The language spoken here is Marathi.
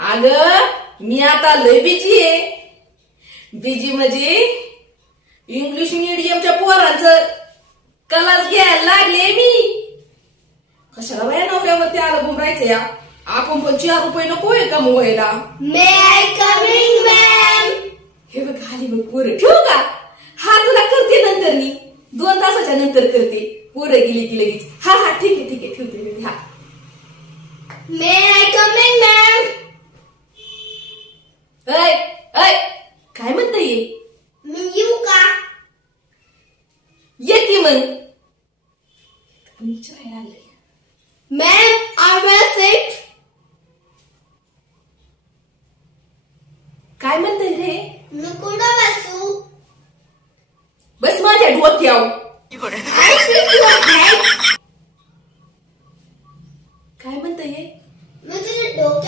अगं मी आता लय बिजी आहे. बिजी म्हणजे इंग्लिश मीडियमच्या पोरांचं क्लास घ्यायला लागले मी. कशाला बाया नवऱ्यावरती अवलंबून राहायचं या. आपण पण 4 रुपये नकोय का मोबाईलला. मे आय कमिंग मॅम. हे बघ खाली बघ पोरं. ठेवू का? हा तुला करते नंतर मी 2 तासाच्या नंतर करते. पोरं गेली की लगेच. हा हा ठीक आहे ठेवते. हा मे आय कमिंग मॅम. ऐ ऐ काय म्हणता ये? मी येऊ का? ये की मग. विचारायला लागले. Ma'am I will sit. काय म्हणताय रे? मी कुठं